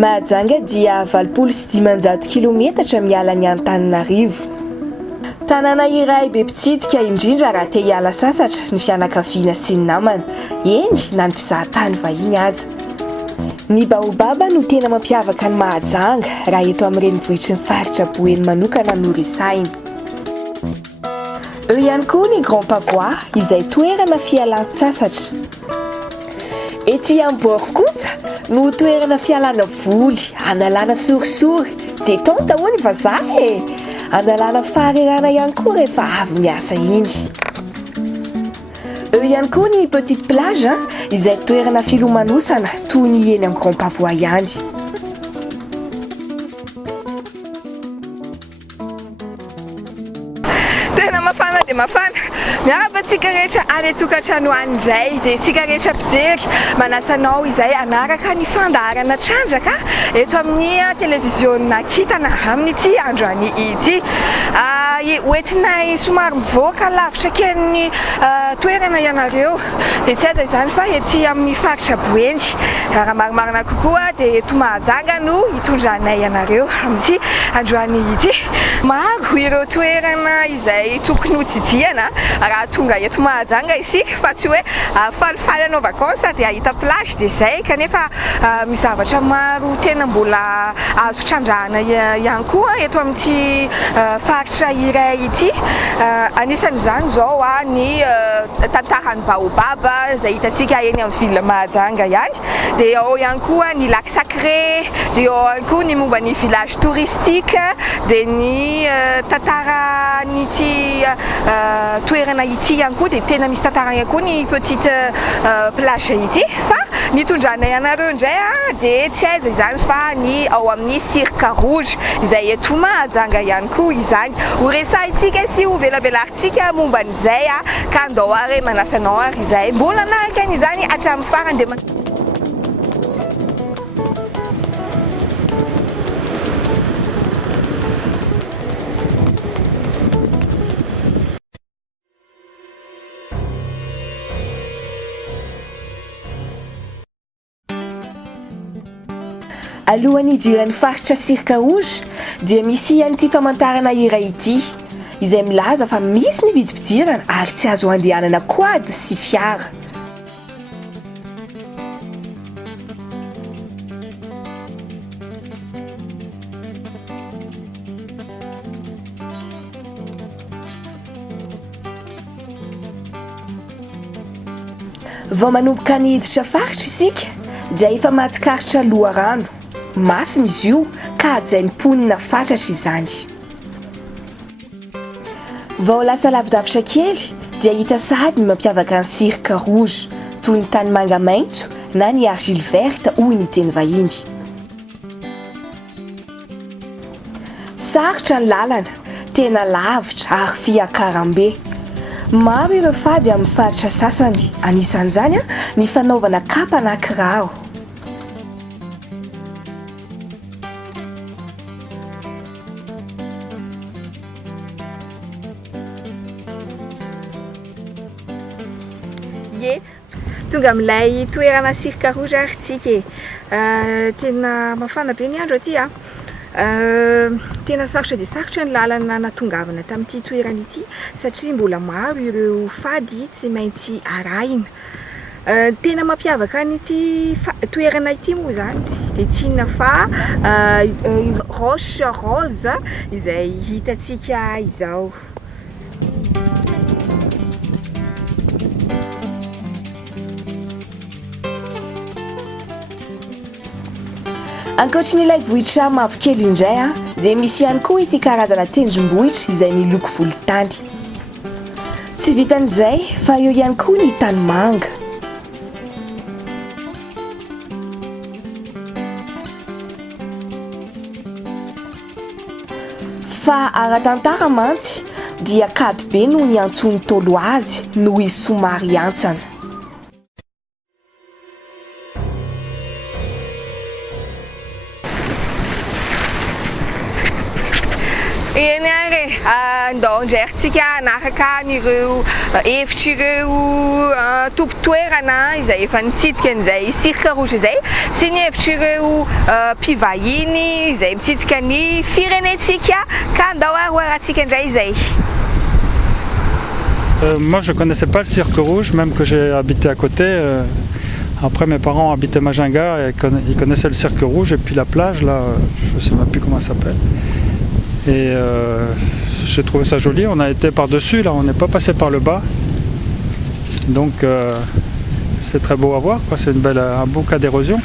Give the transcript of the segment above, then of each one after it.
Mahajanga dia 8 kilometatra miala ny Antananarivo. Tanàna iray be mpitsidika indrindra raha te hiala sasatra ny fianakaviana sy ny namana, eny na ny mpizahatany vahiny aza. Ny baobaba no tena mampiavaka ny Mahajanga raha eto amin'ireny vohitry ny faritra Boeny manokana no resaina. Eo ihany koa ny Grand Pavois izay toerana fialan-tsasatra. Ety Ambor kosa no toerana fialana voly, analana sorisory, détente hono vazaha e. Analana faharerana ihany koa rehefa avy miasa iny. Eo ihany koa ny petite plage izay toerana filomanosana toy ny eny amin'ny Grand Pavois ihany. Tena mafana dia mafana. Miaraka tsika rehetra any tokantrano any indray dia tsika rehetra mpijery manasanao izay anaraka ny fandaharana trandraka eto amin'ny televiziona Kintana amin'ity andro any ity. Hoentinay somary mivoaka lavitra kely ny toerana ianareo dia tsy aiza izany fa ety amin'ny faritra Boeny. Raha marimarina kokoa dia eto Mahajanga no hitondranay ianareo amin'ity andro any ity. Maro ireo toerana izay tokony ho tsidihana raha tonga eto Mahajanga isika, fa tsy hoe falifaly anao vakansa dia ahita plage dia izay, kanefa misy zavatra maro tena mbola azo trandrahana ihany koa eto amin'ity faritra iray ity. Anisan'izany izao ny tantaran'ny baobaba izay hitantsika eny amin'ny ville Mahajanga ihany, dia ao ihany koa ny lac sacré, dia ao ihany koa ny momba ny village touristique, dia ny tantaran'ity toerana ity ihany koa dia tena misy tantara ihany koa ny petite plage ity. Fa nitondranay anareo indray dia tsy aiza izany fa ny ao amin'ny cirque rouge izay eto Mahajanga ihany koa izany. Ho resahintsika sy ho velabelaritsika momba an'izay ka andao ary manasanao ary izay mbola anaraka an'izany hatramin'ny farany dia Alohan'ny idiran'ny faritra Cirque Rouge dia misy an'ity famantarana iray ity izay milaza fa misy ny vidim-pidirana ary tsy azo andehanana quad sy fiara. Vao manomboka ny hiditra faritra isika dia efa mahatsikaritra loharano. Masina izy io ka hajain'ny mponina fatratra izany. Vao lasa lavidavitra kely dia hita sahady ny mampiavaka ny Cirque Rouge toy ny tanimanga maitso na ny argile verte hoy ny teny vahiny. Sarotra ny lalana, tena lavitra ary fiakaram-be. Maro ireo fady amin'ny faritra sasany, anisan'izany ny fanaovana kapa na kiraro. Tonga amin'ilay toerana Cirque Rouge ary tsika tena mafana be ny andro aty tena sarotra dia sarotra ny lalana natongavana tamin'ity toerana ity satria mbola maro ireo fady tsy maintsy arahina. Tena mampiavaka an'ity toerana ity moa izany dia tsy inona fa roche rose izay hitantsika izao. Ankoatran'ilay vohitra mavokely indray dia misy ihany koa ity karazana tendrombohitra izay miloko volontany. Tsy vitan'izay fa eo ihany koa ny tanimanga. Fa ara-tantara mantsy dia kady be no ny antsony tolo azy noho izy somary antsana. Eny ary andao ndreritsika anaraka an'ireo hevitr'ireo tompo-toerana izay efa nitsidika an'izay cirque rouge izay sy ny hevitr'ireo mpivahiny izay mitsidika ny firenetsika ka andao aroaratsika indray izay. Moi je connaissais pas le cirque rouge, même que j'ai habité à côté. Après mes parents habitaient Majinga et ils connaissaient le cirque rouge et puis la plage là, je ne sais même plus comment elle s'appelle. Et j'ai trouvé ça joli, on a été par-dessus là, on n'est pas passé par le bas. Donc c'est très beau à voir, c'est un beau cas d'érosion.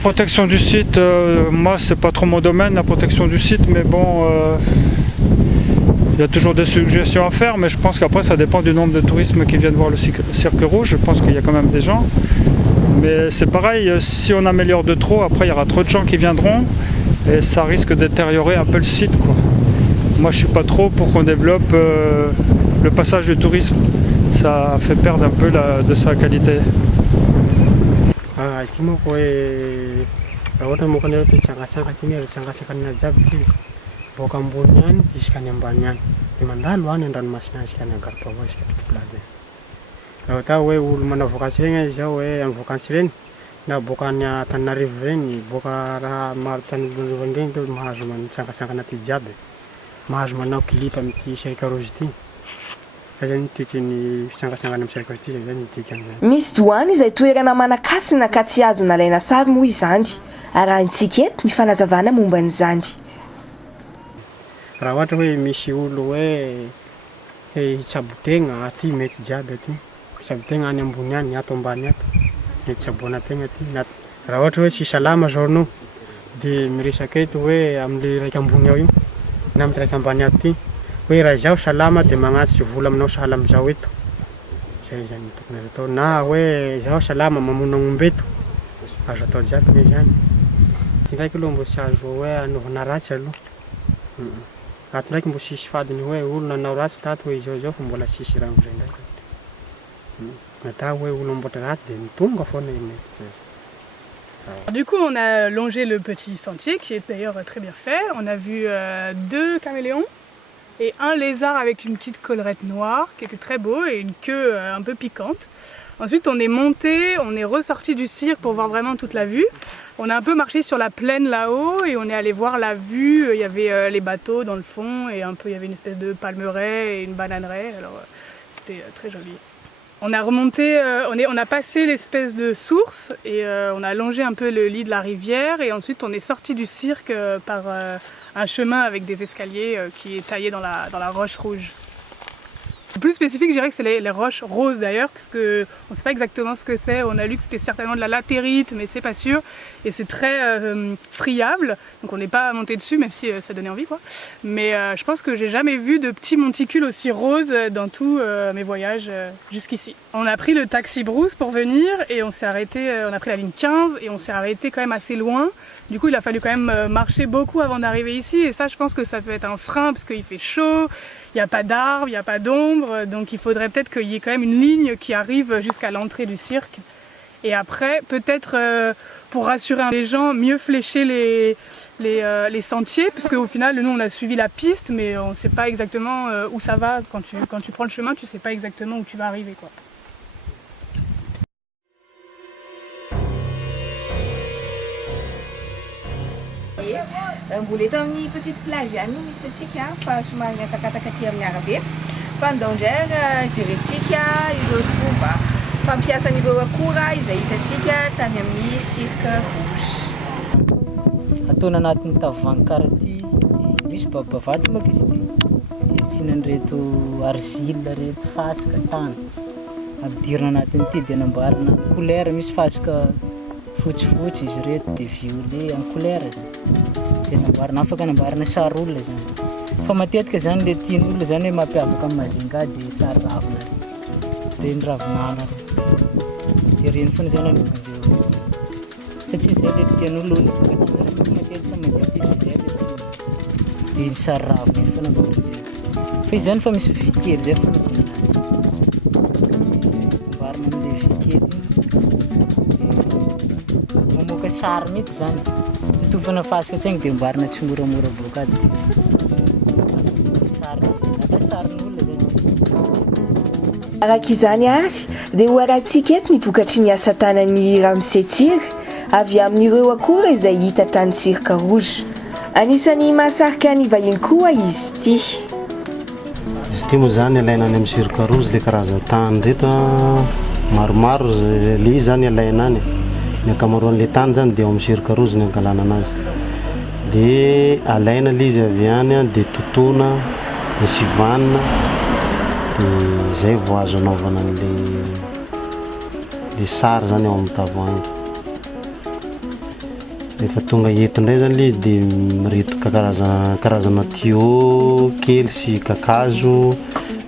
Protection du site, moi c'est pas trop mon domaine la protection du site, mais bon, il y a toujours des suggestions à faire, mais je pense qu'après ça dépend du nombre de touristes qui viennent voir le cirque rouge. Je pense qu'il y a quand même des gens, mais c'est pareil, si on améliore de trop, après il y aura trop de gens qui viendront et ça risque de détériorer un peu le site, quoi. Moi je suis pas trop pour qu'on développe le passage du tourisme, ça fait perdre un peu de sa qualité. Boka ambony ihany isika any ambany ihany dia mandalo any an-dranomasina isika any Agarpavo isika Petite-Plage. Raha ohatra hoe olo manao vakansy regny izy zao hoe amin'ny vakansy reny na boka any Antananarivo reny boka raha maro Antananarivo reny dia mahazo mitsangatsangana aty jiaby, mahazo manao clip amin'ity cirque rouge ity. Fa zany tiky ny fitsangatsangana amin'ny cirque rouge ity zany tiky an'izany. Misy doany izay toerana manakasina ka tsy azo nalaina sary moa izany. Arahantsika eto ny fanazavana momba an'izany. Raha ohatra hoe misy olo hoe hitsabotegna aty mety jiaby aty, hitsabotegna any ambony any ato ambany ato mety tsaboana tegna aty. Raha ohatra hoe tsy salama zao anao dia miresaka eto hoe amin'le raiky ambony ao io na amin'ny raiky ambany ato ity hoe raha izaho salama dia magnatitsy vola aminao sahala amin'izao eto, zay zany tokony azo atao. Na hoe izaho salama mamona ombeto azo atao jiaby ny zany. Ty ndraiky aloha mbo tsy azo hoe anaovana ratsy aloha. Ato ndraiky mbo sisy fadiny hoe olo nanao ratsy tato hoe izao fa mbola sisy raha zay ndraiky. Natao hoe olo mbotra ratsy dia mitonga foana iny. Du coup, on a longé le petit sentier qui est d'ailleurs très bien fait. On a vu 2 caméléons et un lézard avec une petite collerette noire qui était très beau et une queue un peu piquante. Ensuite, on est monté, on est ressorti du cirque pour voir vraiment toute la vue. On a un peu marché sur la plaine là-haut et on est allé voir la vue. Il y avait les bateaux dans le fond et un peu il y avait une espèce de palmeraie et une bananeraie. Alors c'était très joli. On a remonté, on a passé l'espèce de source et on a longé un peu le lit de la rivière et ensuite on est sorti du cirque par un chemin avec des escaliers qui est taillé dans la roche rouge. Plus spécifique, je dirais que c'est les roches roses d'ailleurs, parce qu'on ne sait pas exactement ce que c'est. On a lu que c'était certainement de la latérite, mais c'est pas sûr. Et c'est très friable, donc on n'est pas monté dessus, même si ça donnait envie, quoi. Mais je pense que j'ai jamais vu de petits monticules aussi roses dans tous mes voyages jusqu'ici. On a pris le taxi brousse pour venir et on s'est arrêté, on a pris la ligne 15 et on s'est arrêté quand même assez loin. Du coup, il a fallu quand même marcher beaucoup avant d'arriver ici. Et ça, je pense que ça peut être un frein parce qu'il fait chaud. Il n'y a pas d'arbres, il n'y a pas d'ombre, donc il faudrait peut-être qu'il y ait quand même une ligne qui arrive jusqu'à l'entrée du cirque. Et après, peut-être pour rassurer les gens, mieux flécher les sentiers, parce qu'au final, nous on a suivi la piste, mais on ne sait pas exactement où ça va. Quand tu prends le chemin, tu ne sais pas exactement où tu vas arriver, quoi. Mbola eto amin'ny petite plage ihany misy antsika fa somary miatakataka aty amin'ny arabe fa andao indray jerentsika ireo fomba fampiasan'ireo akora izay hitantsika tany amin'ny cirque rouge. Ataona anatin'ny tavoahangy karaha ty dia misy babavaty moa izy ty dia asianan'ireto argile reto fasika tany ampidirina anatin'ity dia anamboarina couleur, misy fasika fotsifotsy izy reto dia violet en couleur zany. Namboarina afaka namboarina sary olona zany. Fa matetika zany le tian'olona zany hoe mampiavaka amin'ny Majinga dia sary ravina reny ravinala dia reny foana zany anaovandreo satria zay le tian'olona matetika mandeha zay dia ny sary ravina iny foana anaovandreo. Fa izy zany fa misy vy kely zay fanaovana azy. Namboarina amin'ilay vy kely iny mamoaka sary mihitsy zany. tofana fasika tsy aigny dia mboarina tsy moramora bokady natao sarin'olona zay. Araka izany ary dia ho arantsika eto ny vokatry ny asa tanan'ny Ramose Tsiry avy amin'ireo akora izay hita tany Cirque Rouge. Anisan'ny mahasarika ny vahiny koa izy ity. Izy ity moa zany alaina any amin'ny Cirque Rouge le karazan-tany reto maromaro le izy zany alaina any. Ny ankamaroan'le tany zany dia ao amin'ny Cirque Rouge ny ankalana anazy. Dia alaina le izy avy any dia totona, dia sivanina, dia izay vao azo anaovana le sary zany ao amin'ny tavoahangy. Rehefa tonga eto indray zany le dia miretoka karazana tuyau kely sy kakazo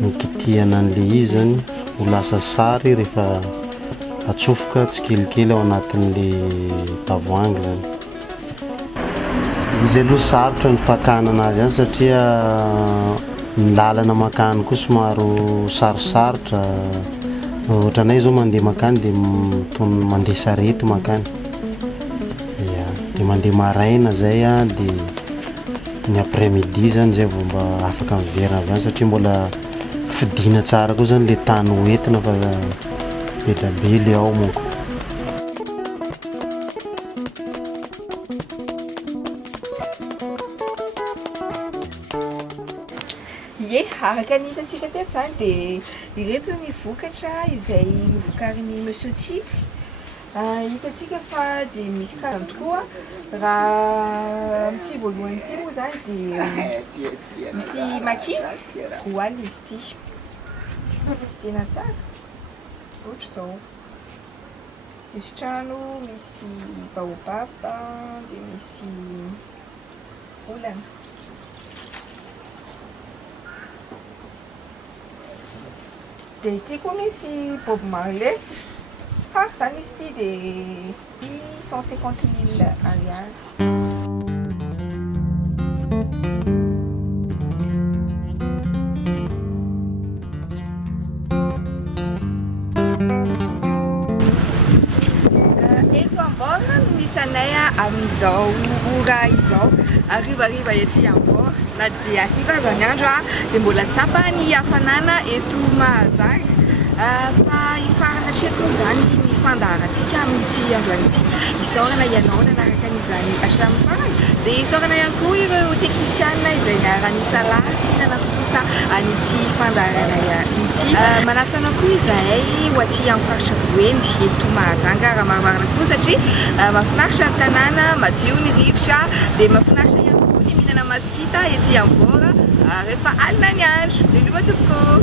no kitihana an'le izy zany ho lasa sary rehefa atsofoka tsikelikely ao anatin'le tavoahangy zany. Izy aloha sarotra ny fakana anazy any satria ny lalana makany koa somaro sarosarotra. Ohatranay zao mandeha makany dia mandeha sarety makany. Dia mandeha maraina zay dia ny après-midi zany zay vao mba afaka miverina avy any satria mbola fidina tsara koa zany le tany hoentina fa betra be le ao monko. Ie, araka ny hitantsika teto zany dia ireto ny vokatra izay novokarin'ny Monsieur Tsiry. Hitantsika fa dia misy karazany tokoa raha amin'ity voalohany ity moa zany dia misy maki roaly izy ity. Tena tsara. Ohatra izao. Misy trano, misy baobab, dia misy olana. Dia ity koa misy Bob Marley. Sary zany izy ity dia 150 000 ariary. Eto Ambora no misy anay amin'izao ora izao, arivariva ety Ambora. Na dia hariva aza ny andro dia mbola tsapa ny hafanana eto Mahajanga. Fa hifarana hatreto moa zany ny fandaharantsika amin'ity androany ity. Isaorana ianao nanaraka an'izany hatramin'ny farany dia isaorana ihany koa ireo teknisiana izay niara-nisa lahy sy nanatotosa an'ity fandaharana ity. Manasa anao koa izahay ho aty amin'ny faritra Boendy eto Mahajanga raha marimarina koa satria mahafinaritra ny tanàna, madio ny rivotra dia mahafinaritra ihany koa ny mihinana masikita ety Ambora rehefa alina ny andro. Veloma tokoa.